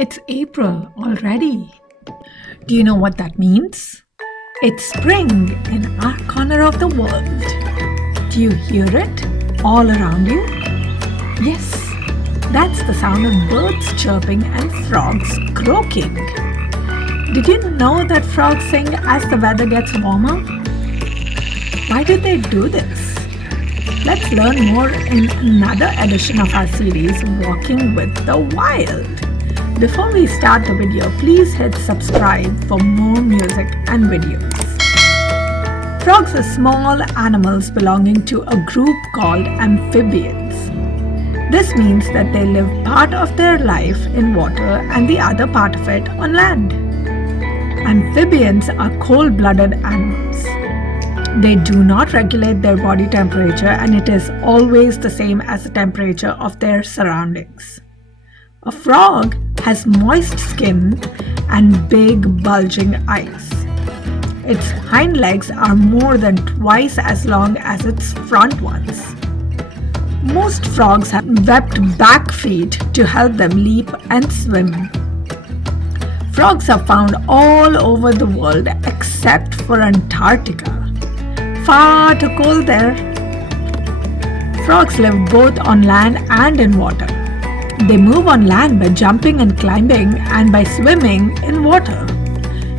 It's April already. Do you know what that means? It's spring in our corner of the world. Do you hear it all around you? Yes, that's the sound of birds chirping and frogs croaking. Did you know that frogs sing as the weather gets warmer? Why do they do this? Let's learn more in another edition of our series, Walking with the Wild. Before we start the video, please hit subscribe for more music and videos. Frogs are small animals belonging to a group called amphibians. This means that they live part of their life in water and the other part of it on land. Amphibians are cold-blooded animals. They do not regulate their body temperature, and it is always the same as the temperature of their surroundings. A frog has moist skin and big bulging eyes. Its hind legs are more than twice as long as its front ones. Most frogs have webbed back feet to help them leap and swim. Frogs are found all over the world except for Antarctica. Far too cold there. Frogs live both on land and in water. They move on land by jumping and climbing and by swimming in water.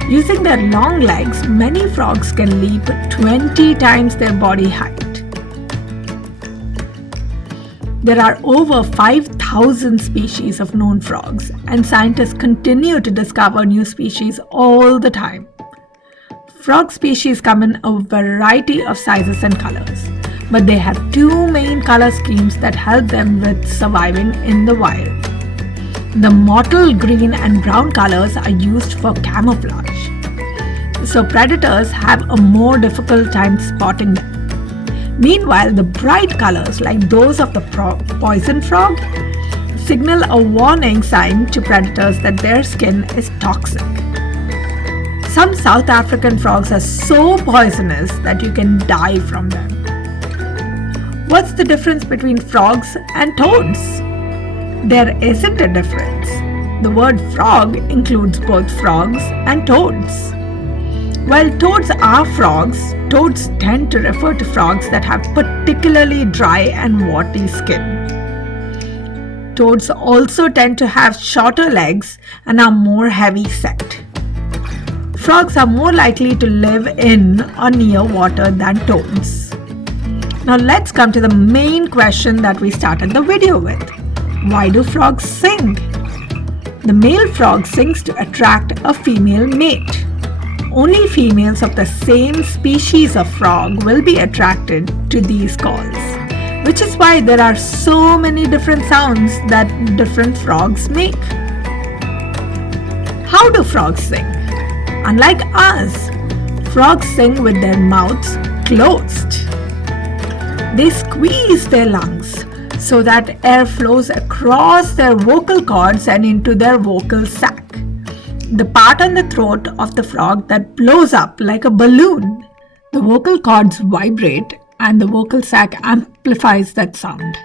Using their long legs, many frogs can leap 20 times their body height. There are over 5,000 species of known frogs, and scientists continue to discover new species all the time. Frog species come in a variety of sizes and colors, but they have two main color schemes that help them with surviving in the wild. The mottled green and brown colors are used for camouflage, so predators have a more difficult time spotting them. Meanwhile, the bright colors, like those of the poison frog, signal a warning sign to predators that their skin is toxic. Some South African frogs are so poisonous that you can die from them. What's the difference between frogs and toads? There isn't a difference. The word frog includes both frogs and toads. While toads are frogs, toads tend to refer to frogs that have particularly dry and warty skin. Toads also tend to have shorter legs and are more heavy-set. Frogs are more likely to live in or near water than toads. Now let's come to the main question that we started the video with. Why do frogs sing? The male frog sings to attract a female mate. Only females of the same species of frog will be attracted to these calls, which is why there are so many different sounds that different frogs make. How do frogs sing? Unlike us, frogs sing with their mouths closed. They squeeze their lungs so that air flows across their vocal cords and into their vocal sac, the part on the throat of the frog that blows up like a balloon. The vocal cords vibrate and the vocal sac amplifies that sound,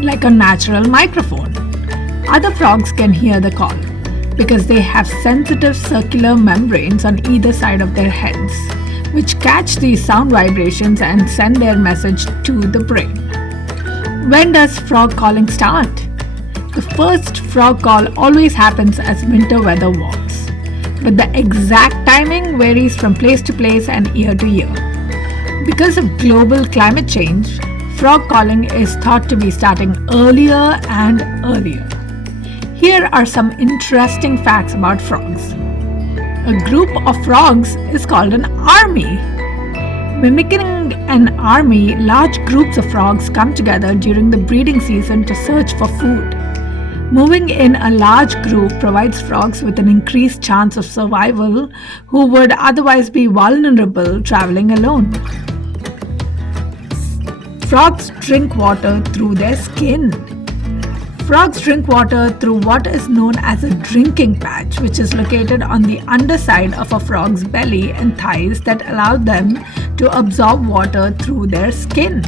like a natural microphone. Other frogs can hear the call because they have sensitive circular membranes on either side of their heads, which catch these sound vibrations and send their message to the brain. When does frog calling start? The first frog call always happens as winter weather warms, but the exact timing varies from place to place and year to year. Because of global climate change, frog calling is thought to be starting earlier and earlier. Here are some interesting facts about frogs. A group of frogs is called an army. Mimicking an army, large groups of frogs come together during the breeding season to search for food. Moving in a large group provides frogs with an increased chance of survival who would otherwise be vulnerable traveling alone. Frogs drink water through their skin. Frogs drink water through what is known as a drinking patch, which is located on the underside of a frog's belly and thighs that allow them to absorb water through their skin.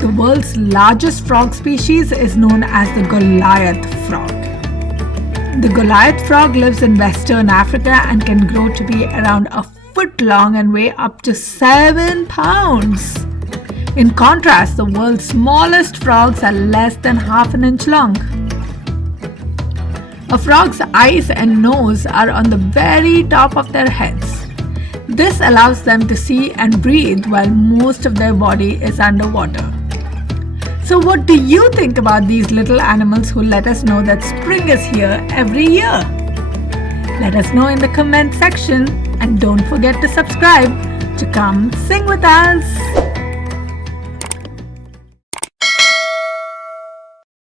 The world's largest frog species is known as the Goliath frog. The Goliath frog lives in Western Africa and can grow to be around a foot long and weigh up to 7 pounds. In contrast, the world's smallest frogs are less than half an inch long. A frog's eyes and nose are on the very top of their heads. This allows them to see and breathe while most of their body is underwater. So what do you think about these little animals who let us know that spring is here every year? Let us know in the comment section and don't forget to subscribe to come sing with us.